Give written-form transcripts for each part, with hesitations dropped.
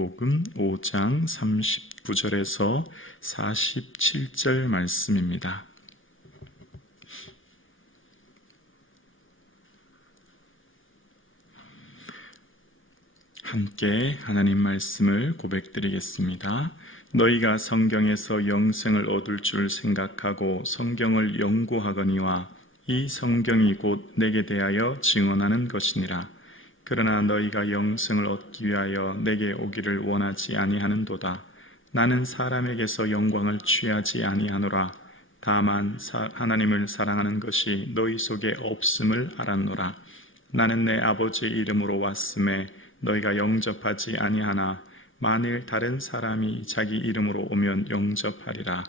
마태복음 5장 39절에서 47절 말씀입니다. 함께 하나님 말씀을 고백드리겠습니다. 너희가 성경에서 영생을 얻을 줄 생각하고 성경을 연구하거니와 이 성경이 곧 내게 대하여 증언하는 것이니라. 그러나 너희가 영생을 얻기 위하여 내게 오기를 원하지 아니하는도다. 나는 사람에게서 영광을 취하지 아니하노라. 다만 하나님을 사랑하는 것이 너희 속에 없음을 알았노라. 나는 내 아버지의 이름으로 왔음에 너희가 영접하지 아니하나 만일 다른 사람이 자기 이름으로 오면 영접하리라.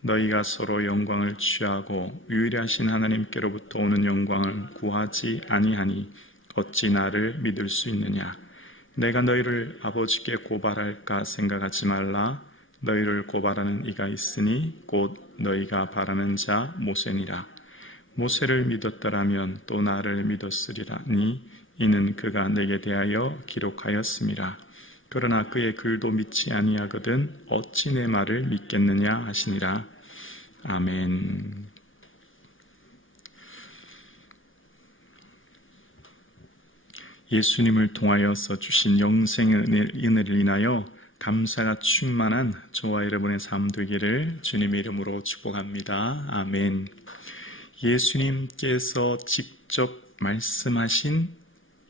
너희가 서로 영광을 취하고 유일하신 하나님께로부터 오는 영광을 구하지 아니하니 어찌 나를 믿을 수 있느냐. 내가 너희를 아버지께 고발할까 생각하지 말라. 너희를 고발하는 이가 있으니 곧 너희가 바라는 자 모세니라. 모세를 믿었더라면 또 나를 믿었으리라니 이는 그가 내게 대하여 기록하였음이라. 그러나 그의 글도 믿지 아니하거든 어찌 내 말을 믿겠느냐 하시니라. 아멘. 예수님을 통하여서 주신 영생의 은혜를 인하여 감사가 충만한 저와 여러분의 삶 되기를 주님의 이름으로 축복합니다. 아멘. 예수님께서 직접 말씀하신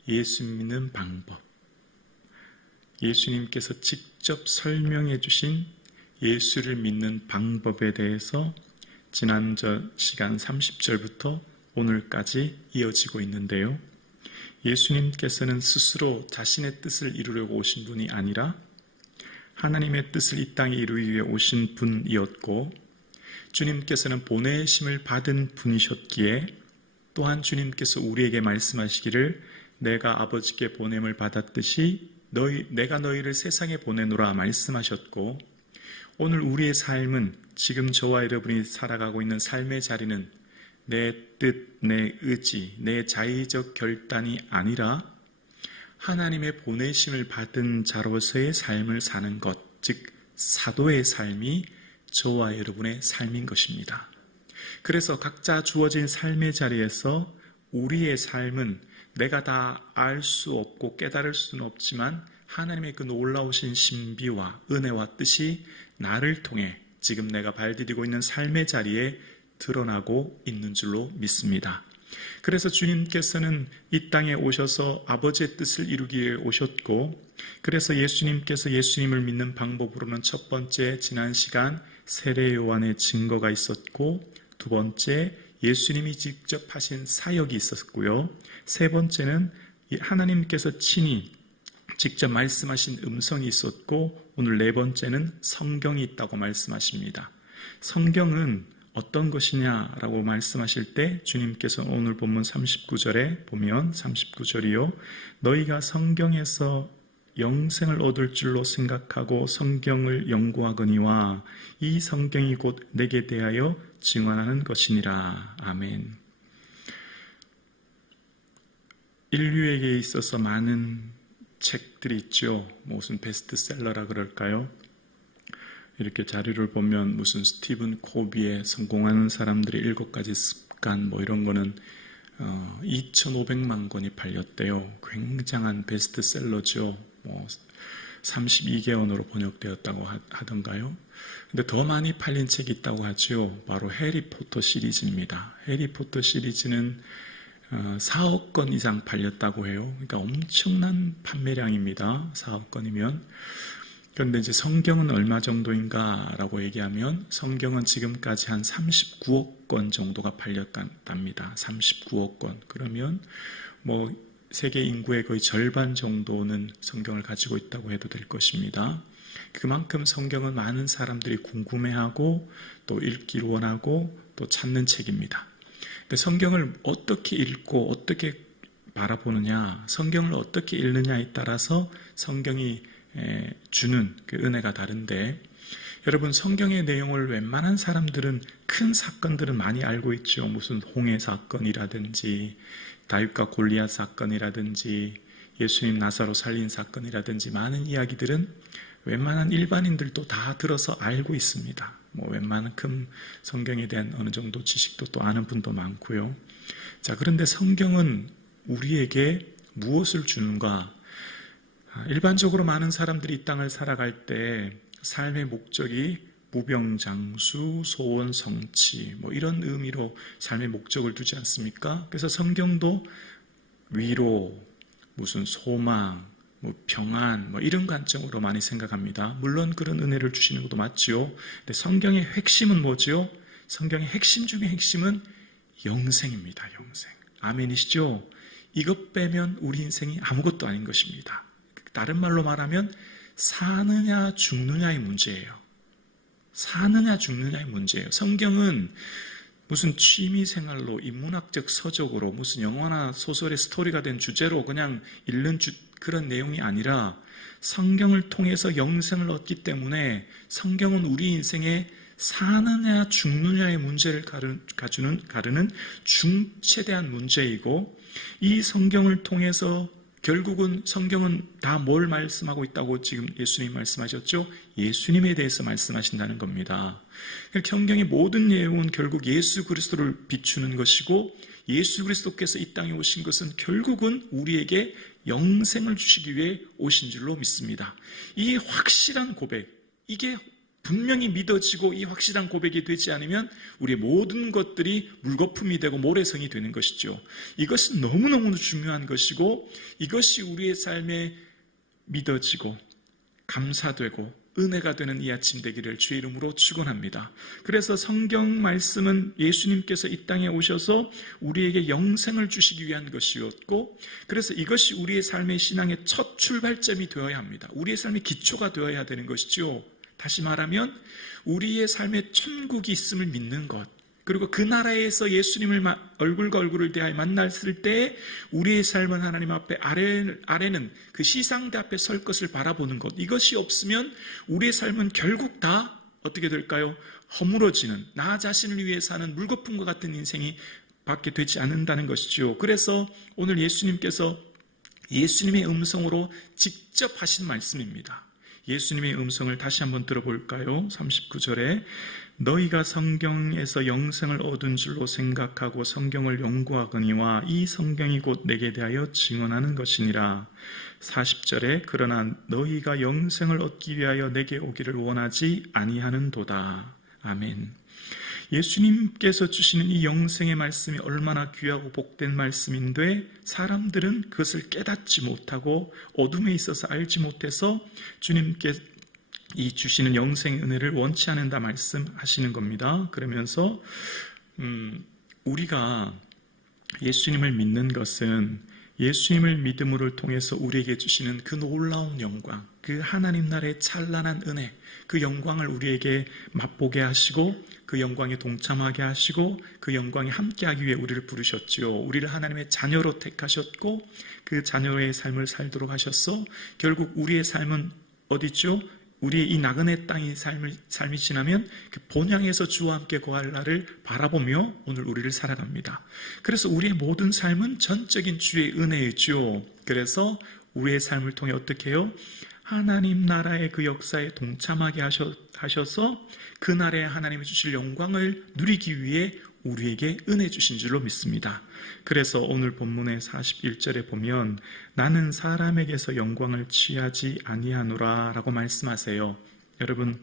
예수 믿는 방법, 예수님께서 직접 설명해 주신 예수를 믿는 방법에 대해서 지난 시간 30절부터 오늘까지 이어지고 있는데요. 예수님께서는 스스로 자신의 뜻을 이루려고 오신 분이 아니라 하나님의 뜻을 이 땅에 이루기 위해 오신 분이었고, 주님께서는 보내심을 받은 분이셨기에 또한 주님께서 우리에게 말씀하시기를 내가 아버지께 보냄을 받았듯이 내가 너희를 세상에 보내노라 말씀하셨고, 오늘 우리의 삶은 지금 저와 여러분이 살아가고 있는 삶의 자리는 내 뜻, 내 의지, 내 자의적 결단이 아니라 하나님의 보내심을 받은 자로서의 삶을 사는 것, 즉 사도의 삶이 저와 여러분의 삶인 것입니다. 그래서 각자 주어진 삶의 자리에서 우리의 삶은 내가 다 알 수 없고 깨달을 수는 없지만 하나님의 그 놀라우신 신비와 은혜와 뜻이 나를 통해 지금 내가 발디디고 있는 삶의 자리에 드러나고 있는 줄로 믿습니다. 그래서 주님께서는 이 땅에 오셔서 아버지의 뜻을 이루기 위해 오셨고, 그래서 예수님께서 예수님을 믿는 방법으로는 첫 번째 지난 시간 세례 요한의 증거가 있었고, 두 번째 예수님이 직접 하신 사역이 있었고요. 세 번째는 하나님께서 친히 직접 말씀하신 음성이 있었고, 오늘 네 번째는 성경이 있다고 말씀하십니다. 성경은 어떤 것이냐라고 말씀하실 때 주님께서 오늘 본문 39절에 보면 39절이요. 너희가 성경에서 영생을 얻을 줄로 생각하고 성경을 연구하거니와 이 성경이 곧 내게 대하여 증언하는 것이니라. 아멘. 인류에게 있어서 많은 책들이 있죠. 무슨 베스트셀러라 그럴까요? 이렇게 자료를 보면 무슨 스티븐 코비의 성공하는 사람들의 7가지 습관 이런 거는 2,500만 권이 팔렸대요. 굉장한 베스트셀러죠. 32개 언어로 번역되었다고 하던가요? 근데 더 많이 팔린 책이 있다고 하죠. 바로 해리포터 시리즈입니다. 해리포터 시리즈는 4억 권 이상 팔렸다고 해요. 그러니까 엄청난 판매량입니다. 4억 건이면. 그런데 이제 성경은 얼마 정도인가라고 얘기하면 성경은 지금까지 한 39억 권 정도가 팔렸답니다. 39억 권. 그러면 세계 인구의 거의 절반 정도는 성경을 가지고 있다고 해도 될 것입니다. 그만큼 성경은 많은 사람들이 궁금해하고 또 읽기를 원하고 또 찾는 책입니다. 성경을 어떻게 읽고 어떻게 바라보느냐, 성경을 어떻게 읽느냐에 따라서 성경이 주는 그 은혜가 다른데, 여러분 성경의 내용을 웬만한 사람들은 큰 사건들은 많이 알고 있죠. 무슨 홍해 사건이라든지 다윗과 골리앗 사건이라든지 예수님 나사로 살린 사건이라든지 많은 이야기들은 웬만한 일반인들도 다 들어서 알고 있습니다. 웬만큼 성경에 대한 어느 정도 지식도 또 아는 분도 많고요. 자, 그런데 성경은 우리에게 무엇을 주는가? 일반적으로 많은 사람들이 이 땅을 살아갈 때 삶의 목적이 무병장수, 소원 성취 이런 의미로 삶의 목적을 두지 않습니까? 그래서 성경도 위로, 무슨 소망, 평안 이런 관점으로 많이 생각합니다. 물론 그런 은혜를 주시는 것도 맞지요. 근데 성경의 핵심은 뭐지요? 성경의 핵심 중에 핵심은 영생입니다. 영생. 아멘이시죠? 이것 빼면 우리 인생이 아무것도 아닌 것입니다. 다른 말로 말하면 사느냐 죽느냐의 문제예요. 사느냐 죽느냐의 문제예요. 성경은 무슨 취미생활로 인문학적 서적으로 무슨 영화나 소설의 스토리가 된 주제로 그냥 읽는 그런 내용이 아니라 성경을 통해서 영생을 얻기 때문에 성경은 우리 인생에 사느냐 죽느냐의 문제를 가르는 중체대한 문제이고, 이 성경을 통해서 결국은 성경은 다 뭘 말씀하고 있다고 지금 예수님이 말씀하셨죠? 예수님에 대해서 말씀하신다는 겁니다. 성경의 모든 내용은 결국 예수 그리스도를 비추는 것이고, 예수 그리스도께서 이 땅에 오신 것은 결국은 우리에게 영생을 주시기 위해 오신 줄로 믿습니다. 이 확실한 고백, 이게 분명히 믿어지고 이 확실한 고백이 되지 않으면 우리의 모든 것들이 물거품이 되고 모래성이 되는 것이죠. 이것은 너무너무 중요한 것이고, 이것이 우리의 삶에 믿어지고 감사되고 은혜가 되는 이 아침 되기를 주의 이름으로 축원합니다. 그래서 성경 말씀은 예수님께서 이 땅에 오셔서 우리에게 영생을 주시기 위한 것이었고, 그래서 이것이 우리의 삶의 신앙의 첫 출발점이 되어야 합니다. 우리의 삶의 기초가 되어야 되는 것이죠. 다시 말하면 우리의 삶에 천국이 있음을 믿는 것, 그리고 그 나라에서 예수님을 얼굴과 얼굴을 대하여 만났을 때 우리의 삶은 하나님 앞에 아래는 그 시상대 앞에 설 것을 바라보는 것, 이것이 없으면 우리의 삶은 결국 다 어떻게 될까요? 허물어지는, 나 자신을 위해 사는 물거품과 같은 인생이 밖에 되지 않는다는 것이죠. 그래서 오늘 예수님께서 예수님의 음성으로 직접 하신 말씀입니다. 예수님의 음성을 다시 한번 들어볼까요? 39절에 너희가 성경에서 영생을 얻은 줄로 생각하고 성경을 연구하거니와 이 성경이 곧 내게 대하여 증언하는 것이니라. 40절에 그러나 너희가 영생을 얻기 위하여 내게 오기를 원하지 아니하는도다. 아멘. 예수님께서 주시는 이 영생의 말씀이 얼마나 귀하고 복된 말씀인데 사람들은 그것을 깨닫지 못하고 어둠에 있어서 알지 못해서 주님께 이 주시는 영생의 은혜를 원치 않는다 말씀하시는 겁니다. 그러면서 우리가 예수님을 믿는 것은 예수님을 믿음으로 통해서 우리에게 주시는 그 놀라운 영광, 그 하나님 나라의 찬란한 은혜, 그 영광을 우리에게 맛보게 하시고 그 영광에 동참하게 하시고 그 영광에 함께하기 위해 우리를 부르셨지요. 우리를 하나님의 자녀로 택하셨고 그 자녀의 삶을 살도록 하셔서 결국 우리의 삶은 어디죠? 우리의 이 나그네 땅의 삶이 지나면 그 본향에서 주와 함께 거할 날을 바라보며 오늘 우리를 살아갑니다. 그래서 우리의 모든 삶은 전적인 주의 은혜이죠. 그래서 우리의 삶을 통해 어떻게 해요? 하나님 나라의 그 역사에 동참하게 하셔서 그날에 하나님이 주실 영광을 누리기 위해 우리에게 은혜 주신 줄로 믿습니다. 그래서 오늘 본문의 41절에 보면 나는 사람에게서 영광을 취하지 아니하노라 라고 말씀하세요. 여러분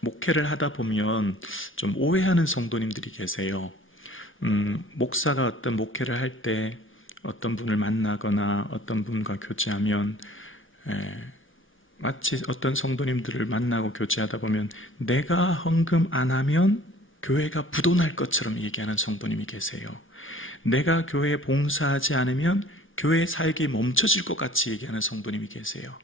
목회를 하다 보면 좀 오해하는 성도님들이 계세요. 목사가 어떤 목회를 할 때 어떤 분을 만나거나 어떤 분과 교제하면 마치 어떤 성도님들을 만나고 교제하다 보면 내가 헌금 안 하면 교회가 부도날 것처럼 얘기하는 성도님이 계세요. 내가 교회에 봉사하지 않으면 교회 사역이 멈춰질 것 같이 얘기하는 성도님이 계세요.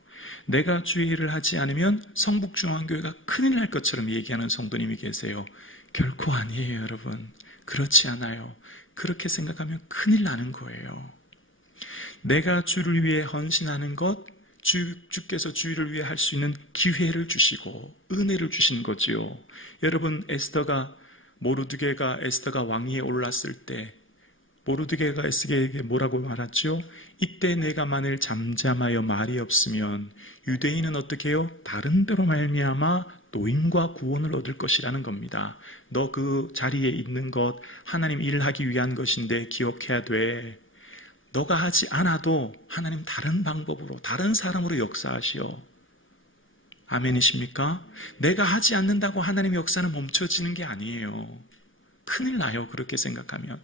내가 주의를 하지 않으면 성북중앙교회가 큰일 날 것처럼 얘기하는 성도님이 계세요. 결코 아니에요, 여러분. 그렇지 않아요. 그렇게 생각하면 큰일 나는 거예요. 내가 주를 위해 헌신하는 것, 주께서 주를 위해 할 수 있는 기회를 주시고 은혜를 주시는 거지요. 여러분, 모르드게가 에스더가 왕위에 올랐을 때 모르드게가 에스겔에게 뭐라고 말하죠? 이때 내가 만일 잠잠하여 말이 없으면 유대인은 어떻게 해요? 다른 데로 말미암아 노임과 구원을 얻을 것이라는 겁니다. 너 그 자리에 있는 것 하나님 일하기 위한 것인데 기억해야 돼. 너가 하지 않아도 하나님 다른 방법으로 다른 사람으로 역사하시오. 아멘이십니까? 내가 하지 않는다고 하나님의 역사는 멈춰지는 게 아니에요. 큰일 나요. 그렇게 생각하면.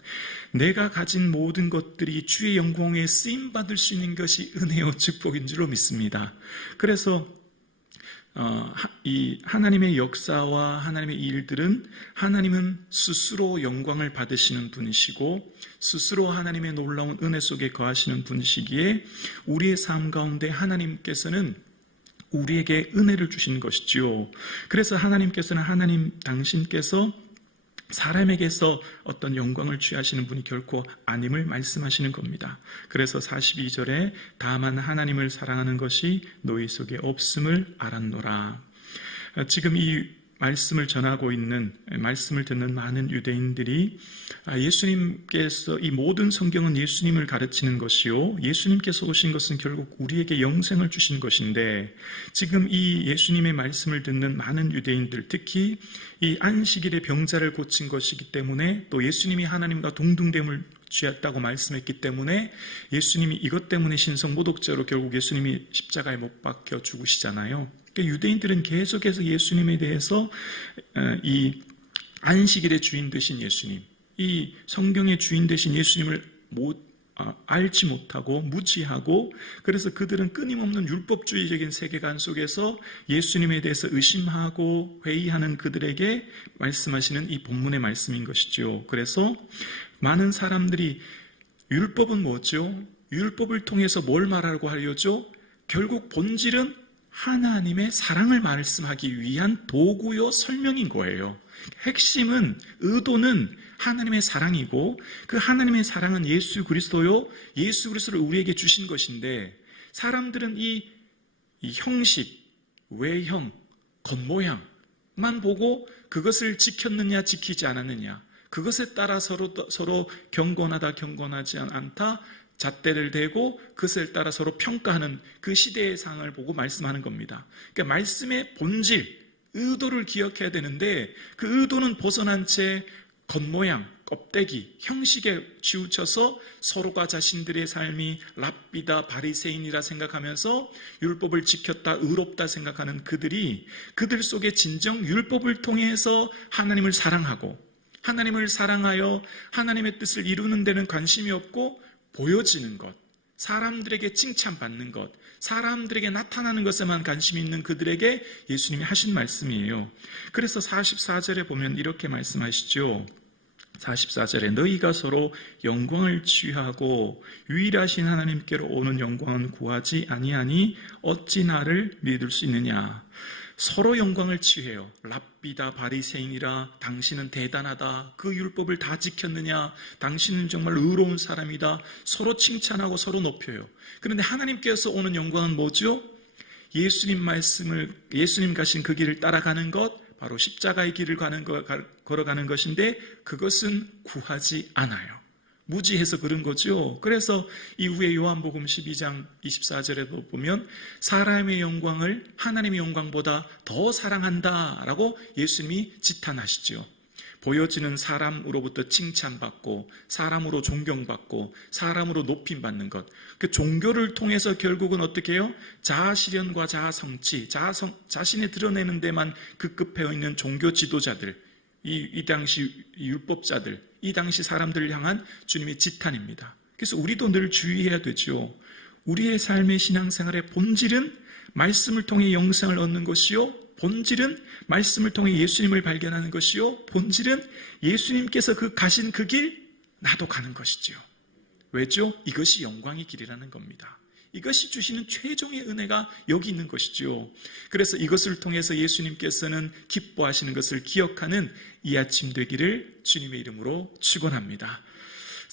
내가 가진 모든 것들이 주의 영광에 쓰임받을 수 있는 것이 은혜요 축복인 줄로 믿습니다. 그래서 이 하나님의 역사와 하나님의 일들은 하나님은 스스로 영광을 받으시는 분이시고 스스로 하나님의 놀라운 은혜 속에 거하시는 분이시기에 우리의 삶 가운데 하나님께서는 우리에게 은혜를 주시는 것이지요. 그래서 하나님께서는 당신께서 사람에게서 어떤 영광을 취하시는 분이 결코 아님을 말씀하시는 겁니다. 그래서 42절에 다만 하나님을 사랑하는 것이 너희 속에 없음을 알았노라. 지금 이 말씀을 전하고 있는, 말씀을 듣는 많은 유대인들이 예수님께서, 이 모든 성경은 예수님을 가르치는 것이요, 예수님께서 오신 것은 결국 우리에게 영생을 주신 것인데, 지금 이 예수님의 말씀을 듣는 많은 유대인들, 특히 이 안식일의 병자를 고친 것이기 때문에, 또 예수님이 하나님과 동등됨을 취했다고 말씀했기 때문에 예수님이 이것 때문에 신성모독죄로 결국 예수님이 십자가에 못 박혀 죽으시잖아요. 그러니까 유대인들은 계속해서 예수님에 대해서 이 안식일의 주인 되신 예수님, 이 성경의 주인 되신 예수님을 알지 못하고 무지하고, 그래서 그들은 끊임없는 율법주의적인 세계관 속에서 예수님에 대해서 의심하고 회의하는 그들에게 말씀하시는 이 본문의 말씀인 것이죠. 그래서 많은 사람들이 율법은 뭐죠? 율법을 통해서 뭘 말하려고 하려죠? 결국 본질은 하나님의 사랑을 말씀하기 위한 도구요 설명인 거예요. 핵심은, 의도는 하나님의 사랑이고, 그 하나님의 사랑은 예수 그리스도요, 예수 그리스도를 우리에게 주신 것인데, 사람들은 이 형식, 외형, 겉모양만 보고 그것을 지켰느냐 지키지 않았느냐, 그것에 따라 서로 경건하다 경건하지 않다 잣대를 대고 그것에 따라 서로 평가하는 그 시대의 상을 보고 말씀하는 겁니다. 그러니까 말씀의 본질, 의도를 기억해야 되는데, 그 의도는 벗어난 채 겉모양, 껍데기, 형식에 치우쳐서 서로가 자신들의 삶이 랍비다, 바리새인이라 생각하면서 율법을 지켰다, 의롭다 생각하는 그들 속에 진정 율법을 통해서 하나님을 사랑하고, 하나님을 사랑하여 하나님의 뜻을 이루는 데는 관심이 없고, 보여지는 것, 사람들에게 칭찬받는 것, 사람들에게 나타나는 것에만 관심이 있는 그들에게 예수님이 하신 말씀이에요. 그래서 44절에 보면 이렇게 말씀하시죠. 44절에 너희가 서로 영광을 취하고 유일하신 하나님께로 오는 영광은 구하지 아니하니 어찌 나를 믿을 수 있느냐. 서로 영광을 취해요. 랍비다, 바리새인이라, 당신은 대단하다, 그 율법을 다 지켰느냐, 당신은 정말 의로운 사람이다, 서로 칭찬하고 서로 높여요. 그런데 하나님께서 오는 영광은 뭐죠? 예수님 가신 그 길을 따라가는 것, 바로 십자가의 길을 걸어가는 것인데, 그것은 구하지 않아요. 무지해서 그런 거죠. 그래서 이후에 요한복음 12장 24절에도 보면 사람의 영광을 하나님의 영광보다 더 사랑한다라고 예수님이 지탄하시죠. 보여지는 사람으로부터 칭찬받고, 사람으로 존경받고, 사람으로 높임받는 것, 그 종교를 통해서 결국은 어떻게 해요? 자아실현과 자아성취, 자신이 드러내는 데만 급급해 있는 종교 지도자들, 이 당시 율법자들, 이 당시 사람들을 향한 주님의 지탄입니다. 그래서 우리도 늘 주의해야 되죠. 우리의 삶의 신앙생활의 본질은 말씀을 통해 영생을 얻는 것이요, 본질은 말씀을 통해 예수님을 발견하는 것이요, 본질은 예수님께서 가신 그 길 나도 가는 것이지요. 왜죠? 이것이 영광의 길이라는 겁니다. 이것이 주시는 최종의 은혜가 여기 있는 것이죠. 그래서 이것을 통해서 예수님께서는 기뻐하시는 것을 기억하는 이 아침 되기를 주님의 이름으로 축원합니다.